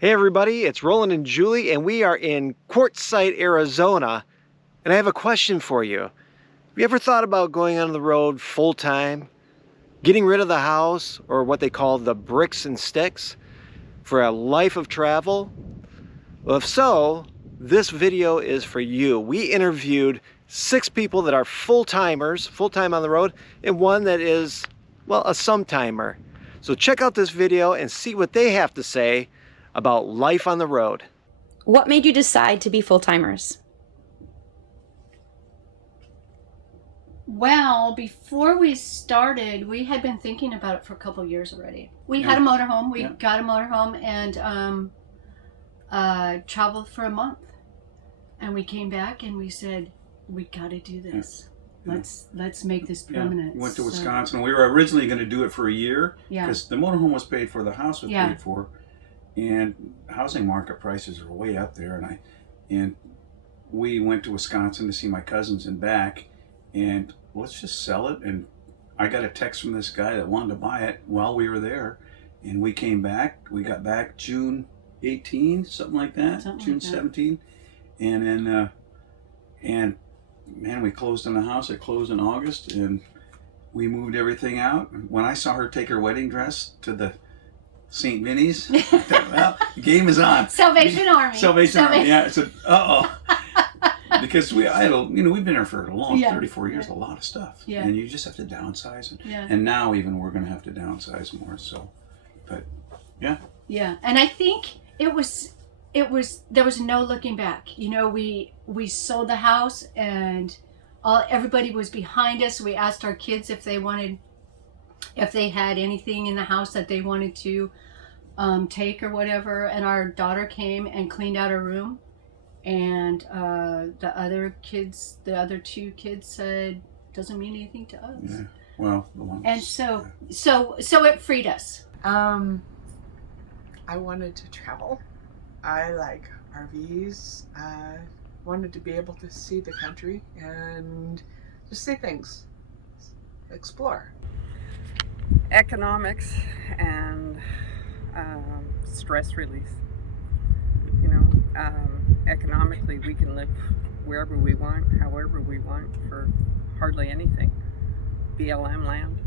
Hey everybody, it's Roland and Julie, and we are in Quartzsite, Arizona. And I have a question for you. Have you ever thought about going on the road full time, getting rid of the house, or what they call the bricks and sticks, for a life of travel? Well, if so, this video is for you. We interviewed 6 people that are full-timers, full-time on the road, and one that is, well, a some-timer. So check out this video and see what they have to say about life on the road. What made you decide to be full-timers? Well, before we started, we had been thinking about it for a couple of years already. We had a motorhome. We got a motorhome and traveled for a month. And we came back and we said, we got to do this. Let's make this permanent. We went to Wisconsin. We were originally going to do it for a year because the motorhome was paid for, the house was paid for, and housing market prices are way up there. And we went to Wisconsin to see my cousins and back, and let's just sell it. And I got a text from this guy that wanted to buy it while we were there, and we came back. We got back June 18, something like that, June 17, and then and man, we closed on the house. It closed in August, and we moved everything out. When I saw her take her wedding dress to the St. Vinny's, I thought, well, the game is on. Salvation Army. Salvation Army. Yeah. I said, because we've been there for a long 34 years, a lot of stuff, and you just have to downsize. And now even we're going to have to downsize more. So, but yeah. And I think there was no looking back. You know, we sold the house and everybody was behind us. We asked our kids if they had anything in the house that they wanted to take or whatever. And our daughter came and cleaned out her room. And the other 2 kids said, doesn't mean anything to us. Yeah. Well, the ones. And so it freed us. I wanted to travel. I like RVs. I wanted to be able to see the country and just see things, explore. Economics and stress release. Economically, we can live wherever we want, however we want, for hardly anything. BLM land.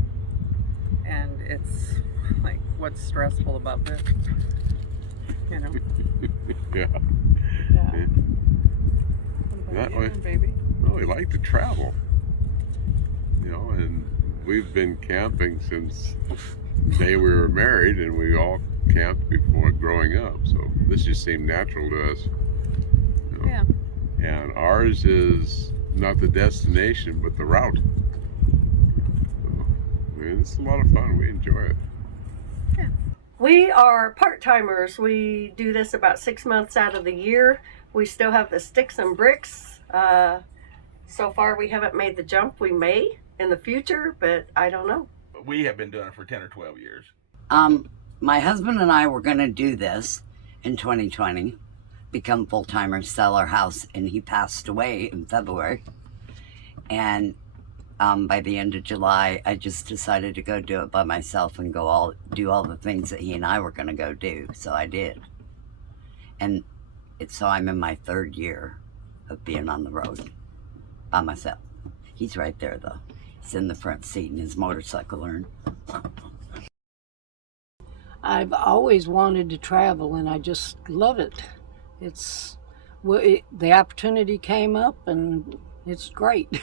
And it's like, what's stressful about this? Yeah. That way, baby. Well, we like to travel, and we've been camping since the day we were married, and we all camped before growing up, so this just seemed natural to us. Yeah. And ours is not the destination, but the route. So, it's a lot of fun. We enjoy it. Yeah. We are part-timers. We do this about 6 months out of the year. We still have the sticks and bricks. So far we haven't made the jump. We may in the future, but I don't know. We have been doing it for 10 or 12 years. My husband and I were going to do this in 2020, become full-timers, sell our house, and he passed away in February. And by the end of July, I just decided to go do it by myself and do all the things that he and I were going to go do. So I did. And so I'm in my 3rd year of being on the road by myself. He's right there, though. He's in the front seat in his motorcycle learn. I've always wanted to travel, and I just love it. The opportunity came up, and it's great.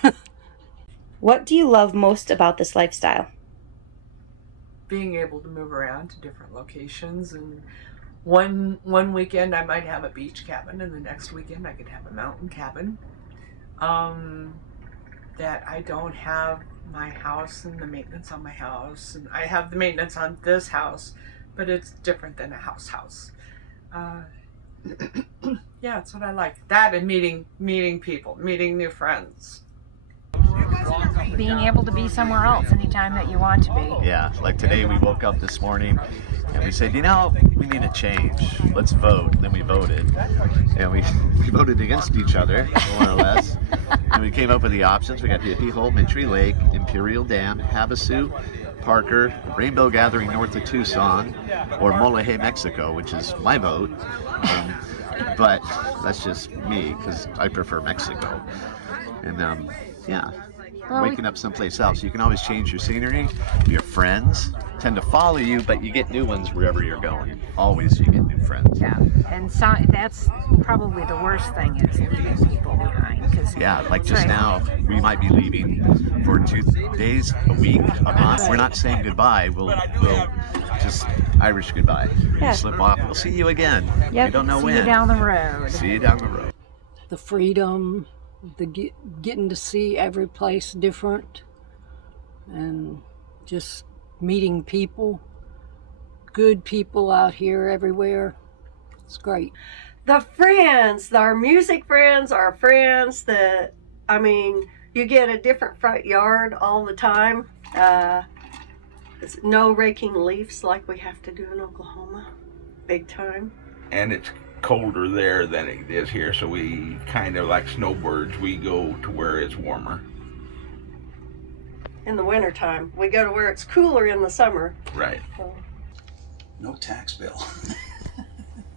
What do you love most about this lifestyle? Being able to move around to different locations, and one weekend I might have a beach cabin, and the next weekend I could have a mountain cabin. That I don't have my house and the maintenance on my house, and I have the maintenance on this house, but it's different than a house. Yeah, that's what I like. That and meeting people, meeting new friends. Being able to be somewhere else anytime that you want to be. Yeah, like today we woke up this morning and we said, we need a change. Let's vote. And then we voted. And we voted against each other, more or less. And we came up with the options. We got Hippie Hole, Mintree Lake, Imperial Dam, Havasu, Parker, Rainbow Gathering north of Tucson, or Moloje, Mexico, which is my vote. But that's just me because I prefer Mexico. And yeah, waking up someplace else. You can always change your scenery. Your friends tend to follow you, but you get new ones wherever you're going. Always you get new friends. Yeah, and so that's probably the worst thing is leaving people behind. Cause yeah, like just now, we might be leaving for 2 days, a week, a month. We're not saying goodbye. We'll just Irish goodbye. Yeah. Slip off. We'll see you again. Yep. We don't know see when. you down the road. See you down the road. The freedom, getting to see every place different, and just meeting people, good people out here everywhere. It's great. The friends, our music friends, our friends that, I mean, you get a different front yard all the time. It's no raking leaves like we have to do in Oklahoma, big time. And it's colder there than it is here, so we kind of like snowbirds, we go to where it's warmer. In the wintertime, we go to where it's cooler in the summer. Right. So. No tax bill.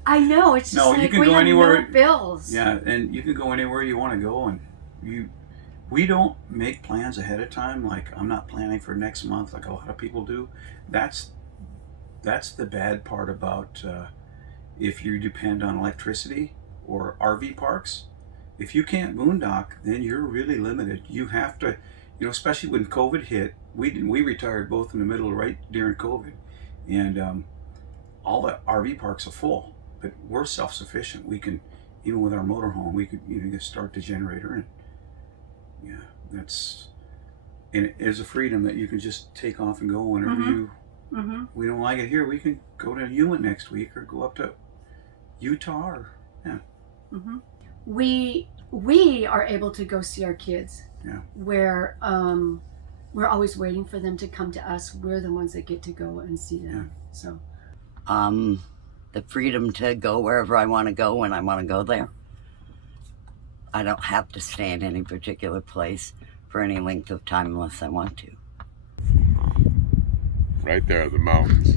I know, it's just No, like you can we go have anywhere. no bills. Yeah, and you can go anywhere you want to go, and we don't make plans ahead of time. Like, I'm not planning for next month like a lot of people do. That's the bad part about if you depend on electricity or RV parks. If you can't boondock, then you're really limited. You have to, especially when COVID hit. We retired both in the middle right during COVID, and all the RV parks are full. But we're self-sufficient. We can, even with our motorhome, we could just start the generator, and and it is a freedom that you can just take off and go whenever we don't like it here. We can go to Yuma next week or go up to Utah or We are able to go see our kids. Yeah. Where we're always waiting for them to come to us. We're the ones that get to go and see them. Yeah. So. The freedom to go wherever I want to go when I want to go there. I don't have to stay in any particular place for any length of time unless I want to. Right there, the mountains.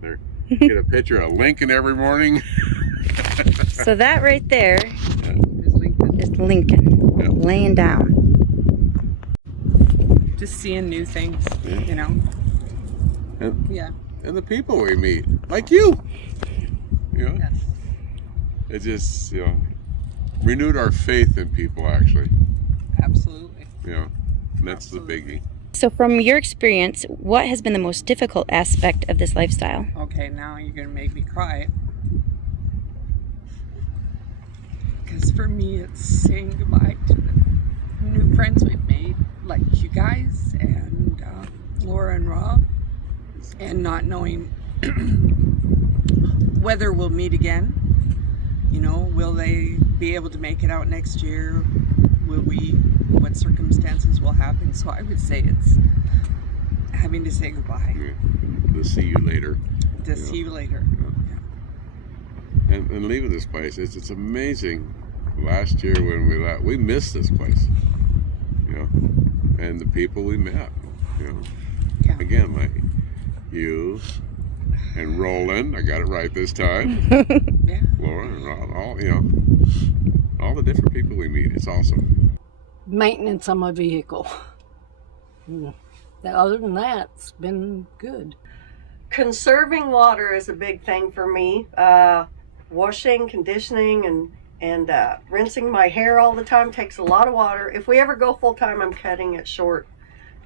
There. Get a picture of Lincoln every morning. So that right there is Lincoln laying down. Just seeing new things, And the people we meet, like you. Yes. It just, renewed our faith in people, actually. Absolutely. And that's the biggie. So from your experience, what has been the most difficult aspect of this lifestyle? Okay, now you're going to make me cry. Because for me, it's saying goodbye to the new friends we've made, like you guys and Laura and Rob, and not knowing whether we'll meet again. Will they be able to make it out next year? What circumstances will happen? So I would say it's having to say goodbye. Yeah. To see you later. See you later. Yeah. And leaving this place, it's amazing. Last year when we left, we missed this place. And the people we met. Yeah. Again, like you and Roland, I got it right this time. Yeah. Laura and all the different people we meet. It's awesome. Maintenance on my vehicle. Other than that, it's been good. Conserving water is a big thing for me. Washing, conditioning, and rinsing my hair all the time takes a lot of water. If we ever go full time, I'm cutting it short.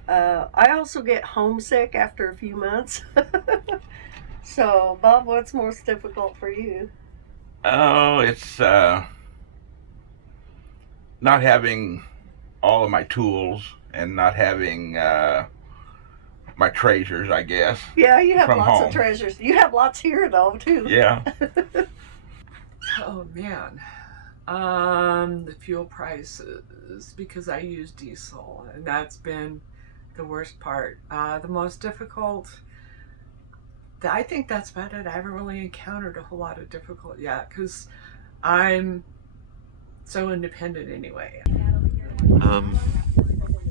I also get homesick after a few months. So, Bob, what's most difficult for you? Oh, it's not having all of my tools and not having my treasures, I guess. Yeah, you have from lots home. of treasures. You have lots here, though, too. Yeah. Oh man, the fuel prices, because I use diesel, and that's been the worst part. The most difficult, I think that's about it. I haven't really encountered a whole lot of difficulty yet, because I'm so independent anyway.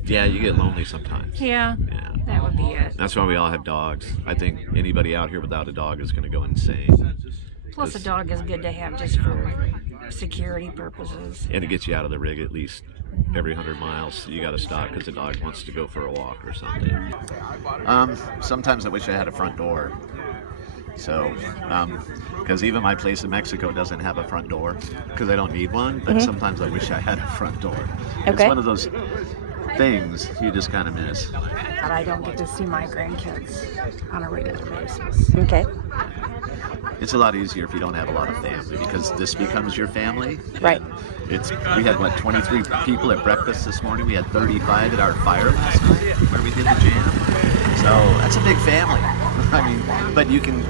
Yeah, you get lonely sometimes. Yeah, Yeah. that would be it. That's why we all have dogs. I think anybody out here without a dog is going to go insane. Plus, a dog is good to have just for security purposes. And it gets you out of the rig at least every 100 miles. You got to stop because the dog wants to go for a walk or something. Sometimes I wish I had a front door. So, because even my place in Mexico doesn't have a front door because I don't need one, but sometimes I wish I had a front door. It's one of those things you just kind of miss. But I don't get to see my grandkids on a regular basis. Okay. It's a lot easier if you don't have a lot of family because this becomes your family. Right. We had 23 people at breakfast this morning. We had 35 at our fire last night where we did the jam. So that's a big family. I mean, but you can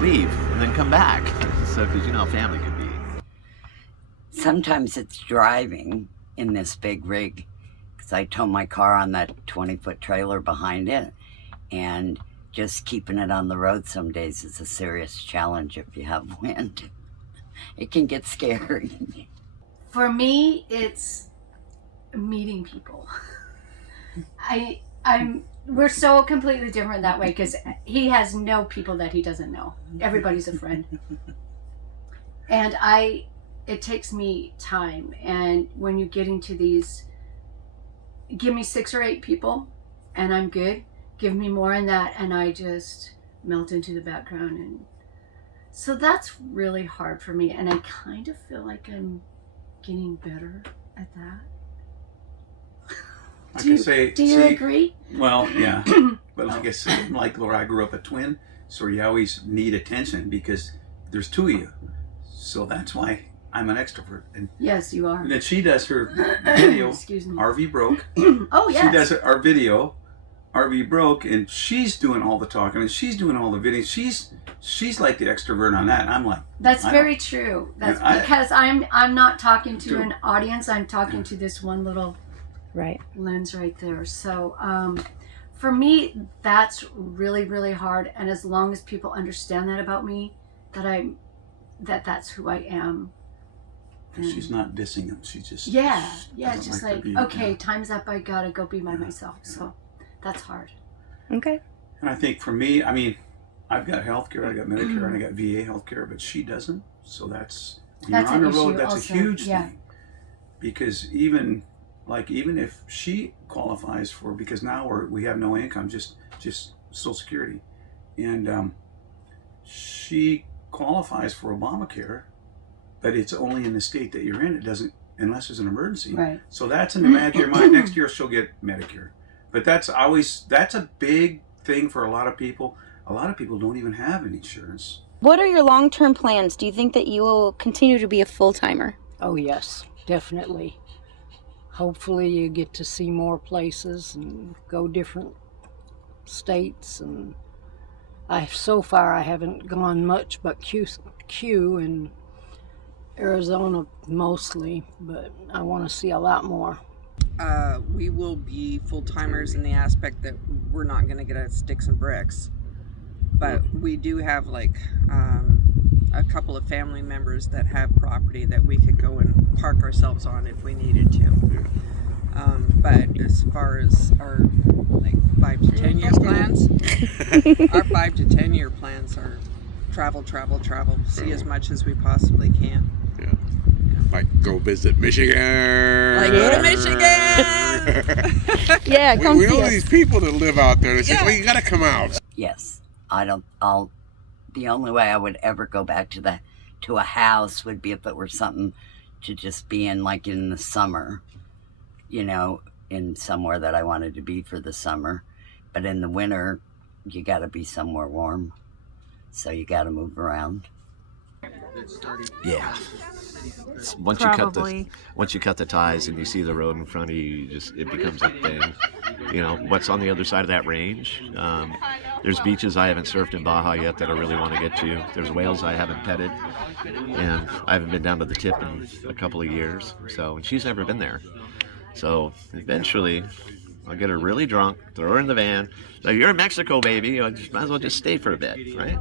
leave and then come back. So because you know how family can be. Sometimes it's driving in this big rig because I tow my car on that 20-foot trailer behind it, and just keeping it on the road some days is a serious challenge if you have wind. It can get scary. For me, it's meeting people. We're so completely different that way because he has no people that he doesn't know. Everybody's a friend. And it takes me time. And when you get into these, give me 6 or 8 people and I'm good. Give me more than that and I just melt into the background. And so that's really hard for me. And I kind of feel like I'm getting better at that. Do you agree? Well, yeah. But like I said, like Laura, I grew up a twin, so you always need attention because there's 2 of you. So that's why I'm an extrovert. And yes, you are. And then she does her video. Excuse me. RV broke. Oh, yes. She does our video. RV broke, and she's doing all the talking, and she's doing all the videos. She's like the extrovert on that, and I'm like. That's very true. That's because I'm not talking to an audience. I'm talking to this one little lens right there. So for me, that's really, really hard. And as long as people understand that about me, that's who I am. She's not dissing them. She's just it's just like okay, time's up. I gotta go be by myself. So that's hard. Okay. And I think for me, I mean, I've got healthcare, I got Medicare, and I got VA healthcare, but she doesn't. So that's when you're on the road. That's also a huge thing. Because even if she qualifies for, because now we have no income, just Social Security, and she qualifies for Obamacare, but it's only in the state that you're in. It doesn't, unless there's an emergency. Right. So that's in the back of your mind. Next year she'll get Medicare, but that's a big thing for a lot of people. A lot of people don't even have an insurance. What are your long-term plans? Do you think that you will continue to be a full-timer? Oh yes, definitely. Hopefully you get to see more places and go different states, and so far I haven't gone much but Q in Arizona mostly, but I want to see a lot more. We will be full-timers in the aspect that we're not going to get a sticks and bricks, but we do have like a couple of family members that have property that we could go and park ourselves on if we needed to. But as far as our like 5 to 10 year plans, our 5 to 10 year plans are travel, see as much as we possibly can. Yeah. Like go visit Michigan. Like go to Michigan. Yeah, come we see know us. these people that live out there. They say, well, you got to come out. Yes, the only way I would ever go back to a house would be if it were something to just be in, like in the summer, you know, in somewhere that I wanted to be for the summer. But in the winter, you got to be somewhere warm, so you got to move around. Yeah. Once you cut the ties and you see the road in front of you, it becomes a thing. You know, what's on the other side of that range? There's beaches I haven't surfed in Baja yet that I really want to get to. There's whales I haven't petted, and I haven't been down to the tip in a couple of years. And she's never been there. So eventually, I'll get her really drunk, throw her in the van. So you're in Mexico, baby. You might as well just stay for a bit, right?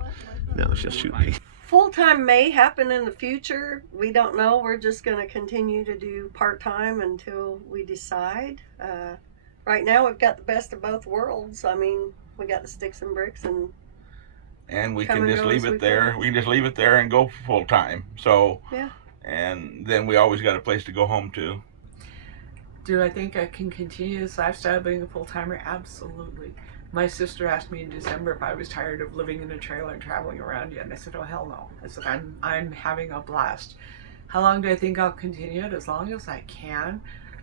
No, she'll shoot me. Full-time may happen in the future. We don't know. We're just going to continue to do part-time until we decide. right now we've got the best of both worlds. I mean, we got the sticks and bricks, and we come can and just go leave as we it there. please. We can just leave it there and go full time. So, Yeah. and then we always got a place to go home to. Do I think I can continue this lifestyle being a full-timer? Absolutely. My sister asked me in December if I was tired of living in a trailer and traveling around yet, and I said, oh, hell no. I said, I'm having a blast. How long do I think I'll continue it? As long as I can.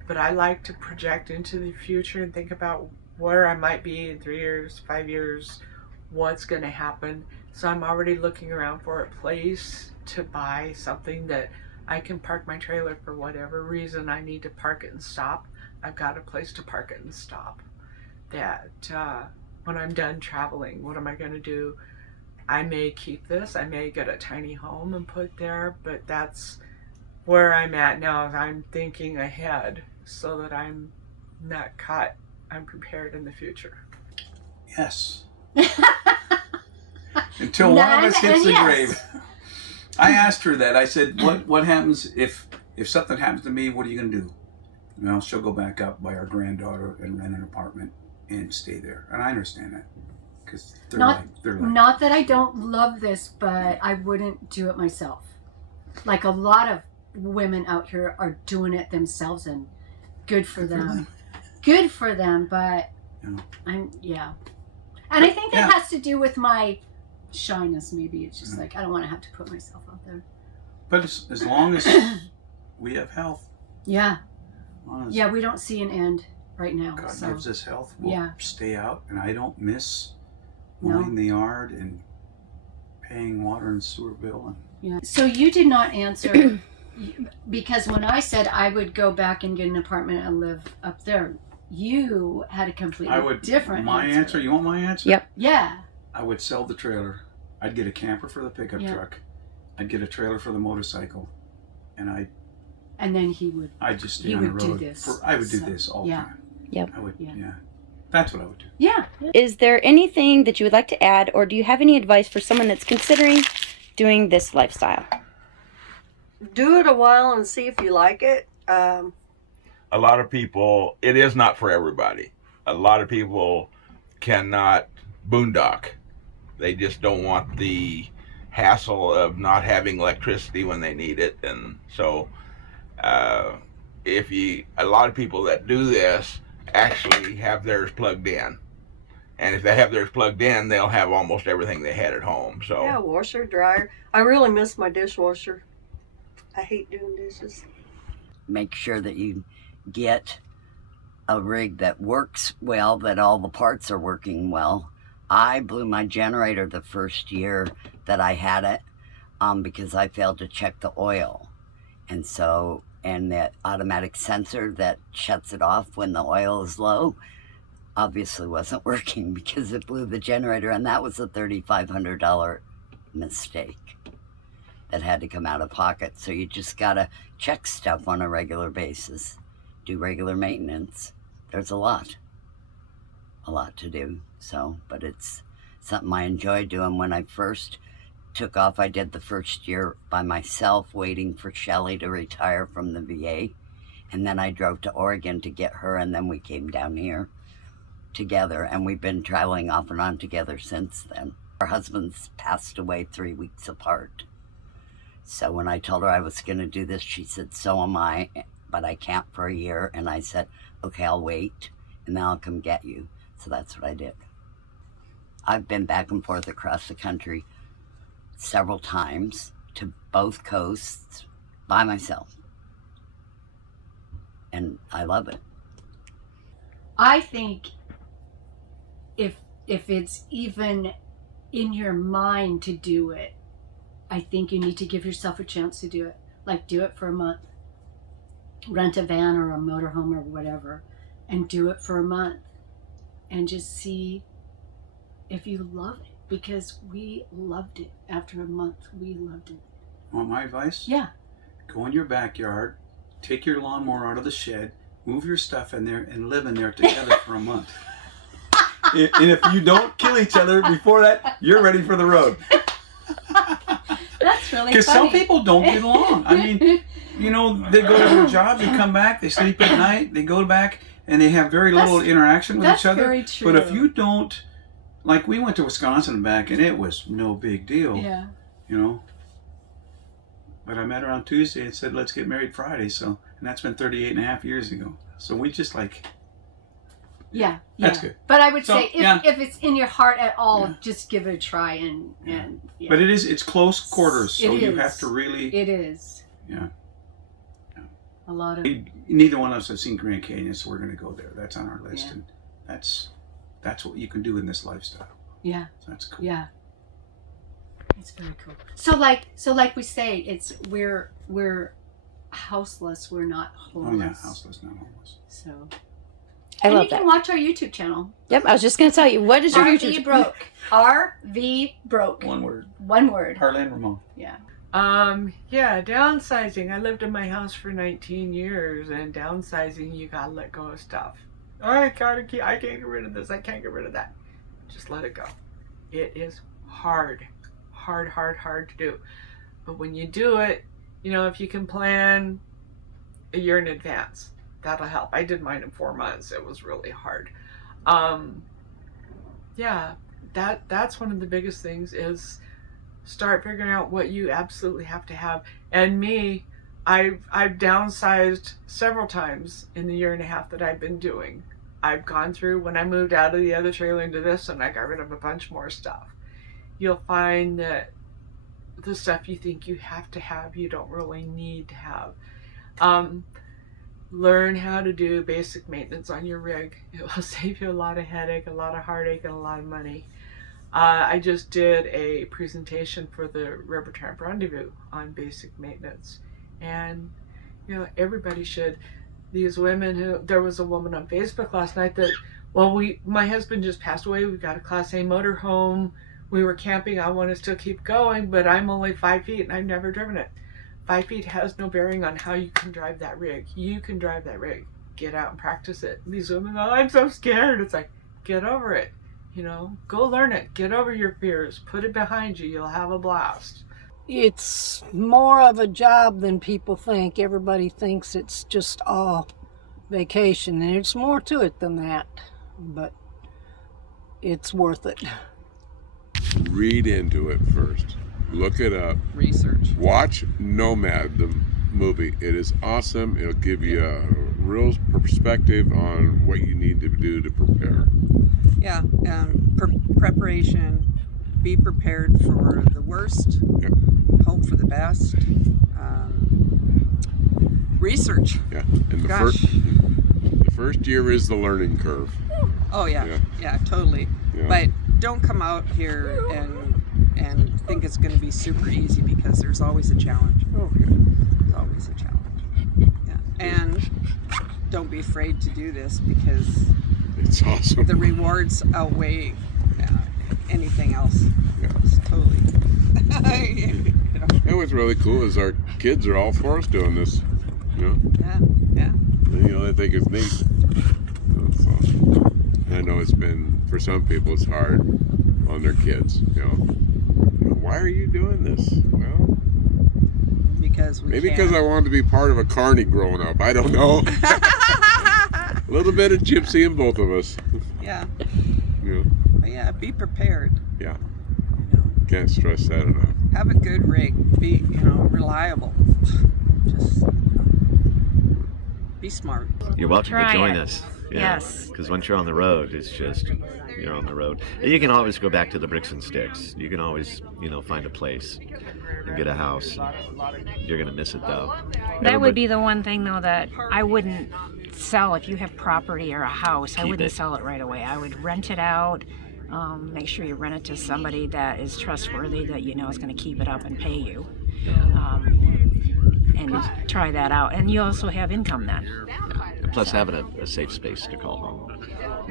But I like to project into the future and think about where I might be in 3 years, 5 years, what's going to happen. So I'm already looking around for a place to buy, something that I can park my trailer for whatever reason I need to park it and stop. I've got a place to park it and stop. That when I'm done traveling, what am I going to do? I may keep this. I may get a tiny home and put there, but that's where I'm at now. I'm thinking ahead so that I'm not caught. I'm prepared in the future. Yes. Until one of us hits the grave. I asked her that. I said, what happens if something happens to me, what are you going to do? Well, she'll go back up by our granddaughter and rent an apartment and stay there. And I understand that. Because they're like... Not that I don't love this, but I wouldn't do it myself. Like a lot of women out here are doing it themselves, and good for them. Good for them, but yeah. And I think that has to do with my shyness, maybe. It's just like, I don't want to have to put myself out there. But as long as we have health. Yeah. Yeah, we don't see an end right now. God so. gives us health. We'll stay out, and I don't miss mowing the yard and paying water and sewer bill. Yeah. So you did not answer, because when I said I would go back and get an apartment and live up there, you had a completely different My answer. You want my answer? Yep. Yeah. I would sell the trailer. I'd get a camper for the pickup truck. I'd get a trailer for the motorcycle, and then he would. I'd just stay on the road. Do this. I would do this all the time. Yep. I would. Yeah. That's what I would do. Yeah. Is there anything that you would like to add, or do you have any advice for someone that's considering doing this lifestyle? Do it a while and see if you like it. A lot of people, it is not for everybody. A lot of people cannot boondock. They just don't want the hassle of not having electricity when they need it. And so a lot of people that do this actually have theirs plugged in. And if they have theirs plugged in, they'll have almost everything they had at home. So yeah, washer, dryer. I really miss my dishwasher. I hate doing dishes. Make sure that you get a rig that works well, that all the parts are working well. I blew my generator the first year that I had it because I failed to check the oil. And that automatic sensor that shuts it off when the oil is low obviously wasn't working because it blew the generator, and that was a $3,500 mistake that had to come out of pocket. So you just gotta check stuff on a regular basis, do regular maintenance. There's a lot to do. So, but it's something I enjoy doing. When I first took off, I did the first year by myself, waiting for Shelley to retire from the VA. And then I drove to Oregon to get her, and then we came down here together, and we've been traveling off and on together since then. Our husbands passed away 3 weeks apart. So when I told her I was going to do this, she said, so am I, but I can't for a year. And I said, okay, I'll wait, and then I'll come get you. So that's what I did. I've been back and forth across the country several times to both coasts by myself. And I love it. I think if it's even in your mind to do it, I think you need to give yourself a chance to do it. Like, do it for a month. Rent a van or a motorhome or whatever, and do it for a month. And just see if you love it. Because we loved it. After a month, we loved it. Want my advice? Yeah. Go in your backyard, take your lawnmower out of the shed, move your stuff in there, and live in there together for a month. And if you don't kill each other before that, you're ready for the road. That's really funny. Because some people don't get along. I mean, you know, they go to their jobs, they come back, they sleep at night, they go back, and they have very little interaction with each other. Very true. But if you don't, like we went to Wisconsin and back, and it was no big deal. Yeah. You know. But I met her on Tuesday and said, let's get married Friday. So, and that's been 38 and a half years ago. So we just like... Yeah. That's good. But I would say if it's in your heart at all, just give it a try and yeah. But it's close quarters, so It you is. have to really... It is. Yeah. A lot of... Neither one of us have seen Grand Canyon, so we're going to go there. That's on our list. Yeah. And that's what you can do in this lifestyle. Yeah. So that's cool. Yeah. It's very cool. So like we say, we're houseless. We're not homeless. Oh yeah, houseless, not homeless. So. I love you that. can watch our YouTube channel. Yep, I was just going to tell you, what is your YouTube RV Broke. RV Broke. One word. One word. Harlan Ramon. Yeah. Yeah, downsizing. I lived in my house for 19 years, and downsizing, you gotta let go of stuff. I can't get rid of this. I can't get rid of that. Just let it go. It is hard to do. But when you do it, you know, if you can plan a year in advance, that'll help. I did mine in 4 months. It was really hard. Yeah, that's one of the biggest things is start figuring out what you absolutely have to have. And me, I've downsized several times in the year and a half that I've been doing. I've gone through when I moved out of the other trailer into this and I got rid of a bunch more stuff. You'll find that the stuff you think you have to have, you don't really need to have. Learn how to do basic maintenance on your rig. It will save you a lot of headache, a lot of heartache, and a lot of money. I just did a presentation for the River Tramp Rendezvous on basic maintenance. And, you know, everybody should. These women there was a woman on Facebook last night that, my husband just passed away. We got a Class A motorhome. We were camping. I want to still keep going, but I'm only 5 feet and I've never driven it. 5 feet has no bearing on how you can drive that rig. You can drive that rig. Get out and practice it. These women, I'm so scared. It's like, get over it. You know, go learn it. Get over your fears. Put it behind you. You'll have a blast. It's more of a job than people think. Everybody thinks it's just all vacation, and it's more to it than that. But it's worth it. Read into it first. Look it up. Research. Watch Nomad, the movie. It is awesome. It'll give you a real perspective on what you need to do to prepare. Yeah, preparation. Be prepared for the worst. Yep. Hope for the best. Research. Yeah, and the first year is the learning curve. Oh yeah, totally. Yeah. But don't come out here and think it's going to be super easy, because there's always a challenge. Okay. There's always a challenge. Yeah, and don't be afraid to do this, because it's awesome. The rewards outweigh anything else. Yeah. It's totally. And what's really cool is our kids are all for us doing this. You know? Yeah. And, you know, they think it's neat. So, I know it's been, for some people, it's hard on their kids. You know, why are you doing this? Well, because because I wanted to be part of a carny growing up. I don't know. A little bit of gypsy in both of us. Yeah. Yeah. But yeah, be prepared. Yeah. Can't stress that enough. Have a good rig. Be, reliable. Just be smart. You're welcome Try to join it. us. Yes. Because once you're on the road, it's just, you're on the road. And you can always go back to the bricks and sticks. You can always, find a place and get a house. You're going to miss it, though. That would be the one thing, though, that I wouldn't sell. If you have property or a house, I wouldn't sell it right away. I would rent it out. Make sure you rent it to somebody that is trustworthy, that you know is going to keep it up and pay you. And try that out. And you also have income then. And plus having a safe space to call home.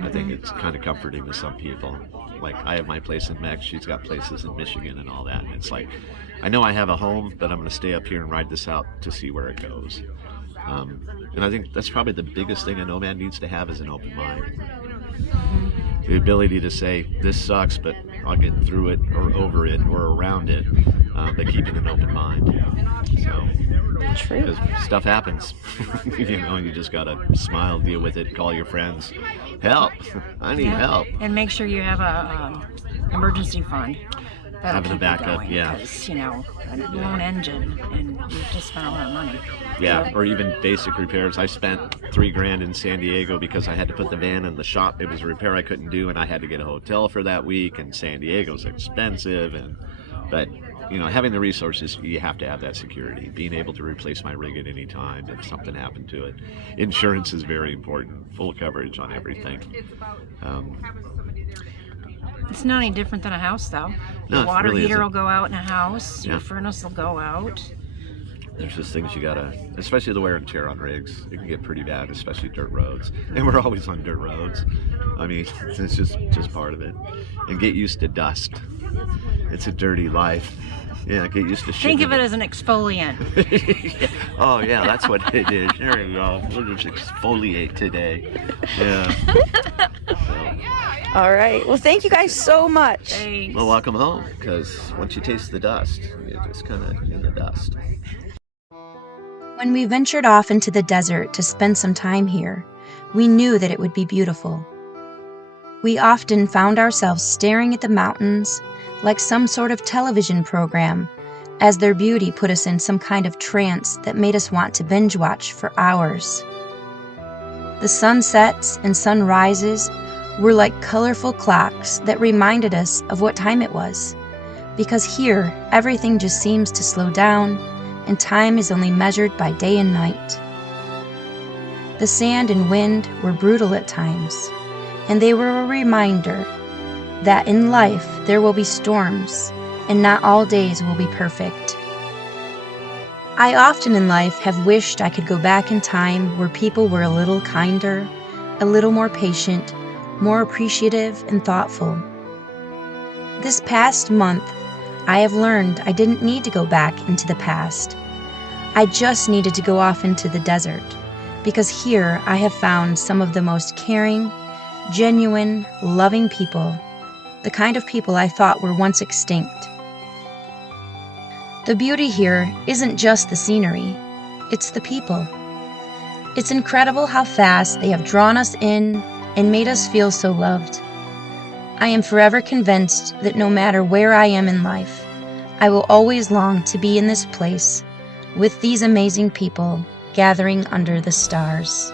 I think it's kind of comforting to some people. Like, I have my place in Mex, she's got places in Michigan and all that. And it's like, I know I have a home, but I'm going to stay up here and ride this out to see where it goes. And I think that's probably the biggest thing a nomad needs to have, is an open mind. The ability to say, this sucks, but I'll get through it or over it or around it, but keeping an open mind. So True. Because stuff happens. You know, you just gotta smile, deal with it, call your friends. Help! I need help. And make sure you have a emergency fund. That'll Having a keep backup, you going, yeah. Because, you know, a blown engine, and you've just spent a lot of money. Yeah, or even basic repairs. I spent $3,000 in San Diego because I had to put the van in the shop. It was a repair I couldn't do, and I had to get a hotel for that week. And San Diego's expensive, but you know, having the resources, you have to have that security. Being able to replace my rig at any time if something happened to it. Insurance is very important. Full coverage on everything. It's not any different than a house, though. No, Your water really heater isn't. will go out in a house. Yeah. Your furnace will go out. There's just things you gotta, especially the wear and tear on rigs. It can get pretty bad, especially dirt roads. And we're always on dirt roads. I mean, it's just part of it. And get used to dust. It's a dirty life. Yeah, get used to shit. Think of it as an exfoliant. Oh yeah, that's what it is. There you go. We'll just exfoliate today. Yeah. All right. Well, thank you guys so much. Thanks. Well, welcome home, because once you taste the dust, you're just kind of in the dust. When we ventured off into the desert to spend some time here, we knew that it would be beautiful. We often found ourselves staring at the mountains like some sort of television program, as their beauty put us in some kind of trance that made us want to binge watch for hours. The sunsets and sunrises were like colorful clocks that reminded us of what time it was, because here everything just seems to slow down and time is only measured by day and night. The sand and wind were brutal at times, and they were a reminder that in life there will be storms, and not all days will be perfect. I often in life have wished I could go back in time where people were a little kinder, a little more patient, more appreciative and thoughtful. This past month, I have learned I didn't need to go back into the past. I just needed to go off into the desert, because here I have found some of the most caring, genuine, loving people, the kind of people I thought were once extinct. The beauty here isn't just the scenery, it's the people. It's incredible how fast they have drawn us in and made us feel so loved. I am forever convinced that no matter where I am in life, I will always long to be in this place with these amazing people gathering under the stars.